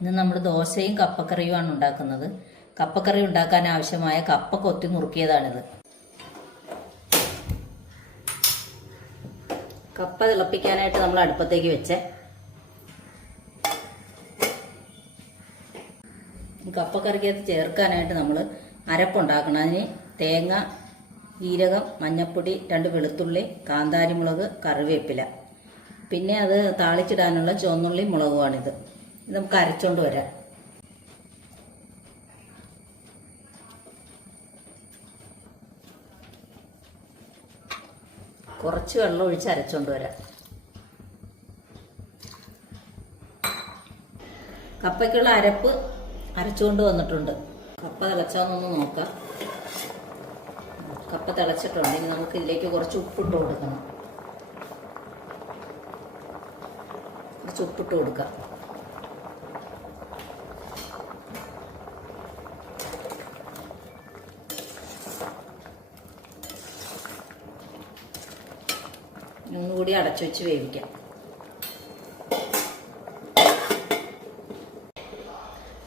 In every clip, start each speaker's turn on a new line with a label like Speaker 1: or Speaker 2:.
Speaker 1: ഇന്ന് നമ്മൾ ദോശയും കപ്പക്കറിയുമാണ് ഉണ്ടാക്കുന്നത്. കപ്പക്കറി ഉണ്ടാക്കാൻ ആവശ്യമായ കപ്പ കൊത്തി നുറുക്കിയതാണിത് കപ്പ തിളപ്പിക്കാനായിട്ട് നമ്മൾ അടുപ്പത്തേക്ക് വെച്ച്. കപ്പക്കറിക്കകത്ത് ചേർക്കാനായിട്ട് നമ്മൾ അരപ്പുണ്ടാക്കണം. അതിന് തേങ്ങ ജീരകം മഞ്ഞപ്പൊടി രണ്ട് വെളുത്തുള്ളി കാന്താരിമുളക് കറിവേപ്പില. പിന്നെ അത് താളിച്ചിടാനുള്ള ചുവന്നുള്ളി മുളകുമാണിത് നമുക്ക് അരച്ചോണ്ട് വരാം. കുറച്ച് വെള്ളം ഒഴിച്ച് അരച്ചോണ്ട് വരാം. കപ്പയ്ക്കുള്ള അരപ്പ് അരച്ചുകൊണ്ട് വന്നിട്ടുണ്ട്. കപ്പ തിളച്ചാന്നൊന്ന് നോക്കാം. കപ്പ തിളച്ചിട്ടുണ്ട്. ഇനി നമുക്ക് ഇതിലേക്ക് കുറച്ച് ഉപ്പിട്ട് കൊടുക്കണം. കുറച്ച് ഉപ്പിട്ട് കൊടുക്കാം. ഒന്നുകൂടി അടച്ചു വെച്ച് വേവിക്കാം.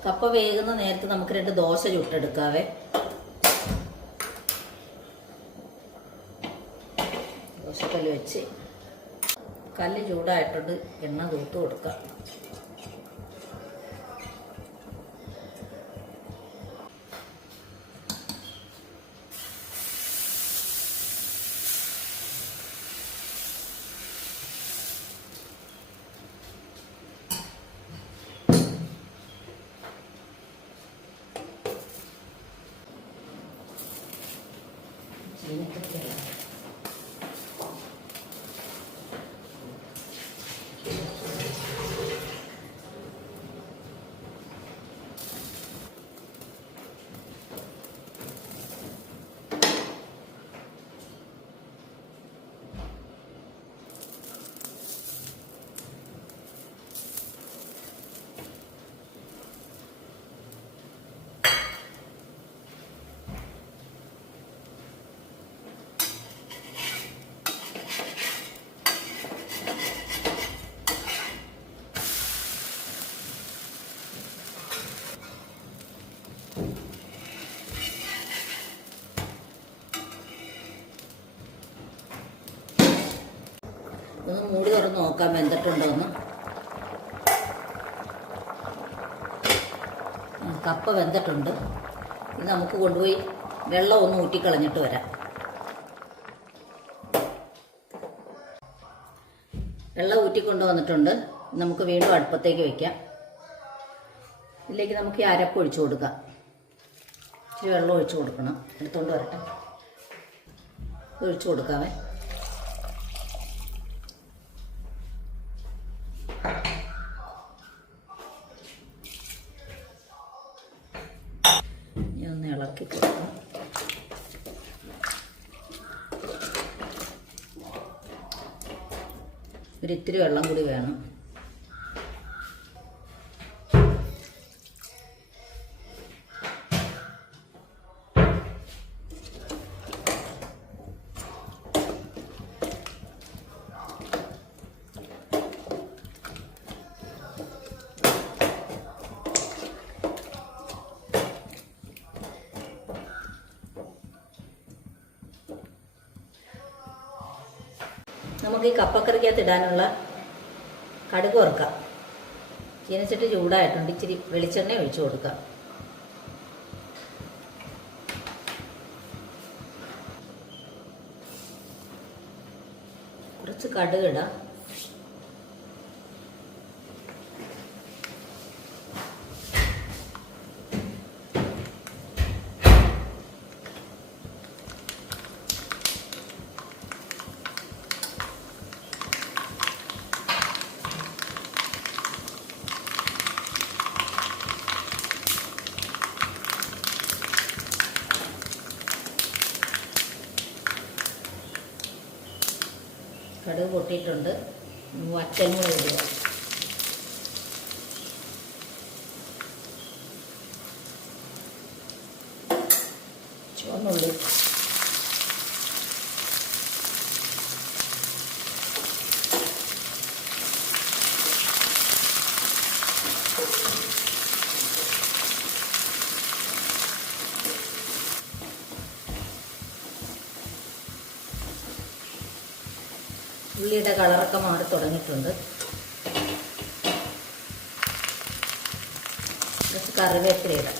Speaker 1: കപ്പ വേകുന്ന നേരത്ത് നമുക്ക് രണ്ട് ദോശ ചുട്ടെടുക്കാവേ. ദോശക്കല്ല് വെച്ച് കല്ല് ചൂടായിട്ടുണ്ട് എണ്ണ തൂത്ത് കൊടുക്കാം. നോക്കാം വെന്തിട്ടുണ്ടോന്ന് കപ്പ വെന്തിട്ടുണ്ട്. ഇത് നമുക്ക് കൊണ്ടുപോയി വെള്ളം ഒന്ന് ഊറ്റിക്കളഞ്ഞിട്ട് വരാം. വെള്ളം ഊറ്റിക്കൊണ്ട് വന്നിട്ടുണ്ട്. നമുക്ക് വീണ്ടും അടുപ്പത്തേക്ക് വെക്കാം. ഇതിലേക്ക് നമുക്ക് ഈ അരപ്പ് ഒഴിച്ചു കൊടുക്കാം. ഇച്ചിരി വെള്ളം ഒഴിച്ചു കൊടുക്കണം. എടുത്തോണ്ട് വരട്ടെ. ഒഴിച്ചു കൊടുക്കാമേ ഇനി ഒന്ന് ഇളക്കി കൊടുക്കാം ഒരു ഇത്തിരി വെള്ളം കൂടി വേണം. നമുക്ക് ഈ കപ്പക്കറിക്കകത്ത് ഇടാനുള്ള കടുക് വറുക്കാം. ചീനച്ചട്ടി ചൂടായിട്ടുണ്ട്. ഇച്ചിരി വെളിച്ചെണ്ണ ഒഴിച്ചു കൊടുക്കാം. കുറച്ച് കടുക് ഇടാം. കടുക് പൊട്ടിയിട്ടുണ്ട്. വറ്റൽമുളക് ഇടുക. ചുവന്നുള്ളി. ഉള്ളിയുടെ കളറൊക്കെ മാറി തുടങ്ങിയിട്ടുണ്ട്. കുറച്ച് കറിവേപ്പില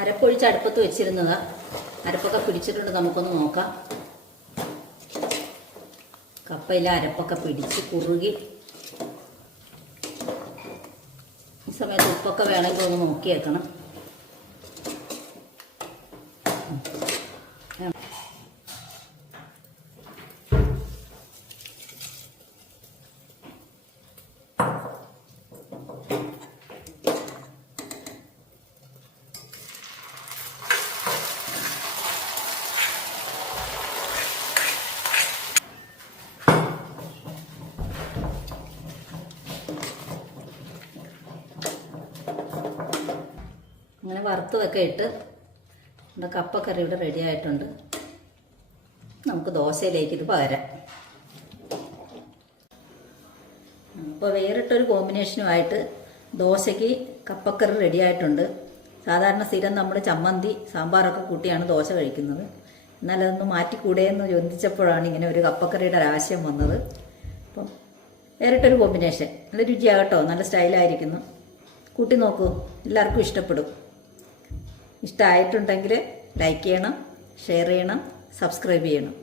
Speaker 1: അരപ്പൊഴിച്ച് അടുപ്പത്ത് വെച്ചിരുന്നത്. അരപ്പൊക്കെ പിടിച്ചിട്ടുണ്ട് നമുക്കൊന്ന് നോക്കാം. കപ്പയിലെ അരപ്പൊക്കെ പിടിച്ച് കുറുകി. ഈ സമയത്ത് ഉപ്പൊക്കെ വേണമെങ്കിൽ ഒന്ന് നോക്കിയേക്കണം. അങ്ങനെ വറുത്തതൊക്കെ ഇട്ട് നമ്മുടെ കപ്പക്കറി ഇവിടെ റെഡി ആയിട്ടുണ്ട്. നമുക്ക് ദോശയിലേക്ക് ഇത് പകരാം. അപ്പോൾ വേറിട്ടൊരു കോമ്പിനേഷനുമായിട്ട് ദോശയ്ക്ക് കപ്പക്കറി റെഡി ആയിട്ടുണ്ട്. സാധാരണ സ്ഥിരം നമ്മൾ ചമ്മന്തി സാമ്പാറൊക്കെ കൂട്ടിയാണ് ദോശ കഴിക്കുന്നത്. എന്നാൽ അതൊന്ന് മാറ്റിക്കൂടെ എന്ന് ചോദിച്ചപ്പോഴാണ് ഇങ്ങനെ ഒരു കപ്പക്കറിയുടെ ഒരാശയം വന്നത്. അപ്പം വേറിട്ടൊരു കോമ്പിനേഷൻ നല്ല രുചിയാകട്ടോ നല്ല സ്റ്റൈലായിരിക്കുന്നു കൂട്ടി നോക്കൂ. എല്ലാവർക്കും ഇഷ്ടപ്പെടും. ഇഷ്ടമായിട്ടുണ്ടെങ്കിൽ ലൈക്ക് ചെയ്യണം ഷെയർ ചെയ്യണം സബ്സ്ക്രൈബ് ചെയ്യണം.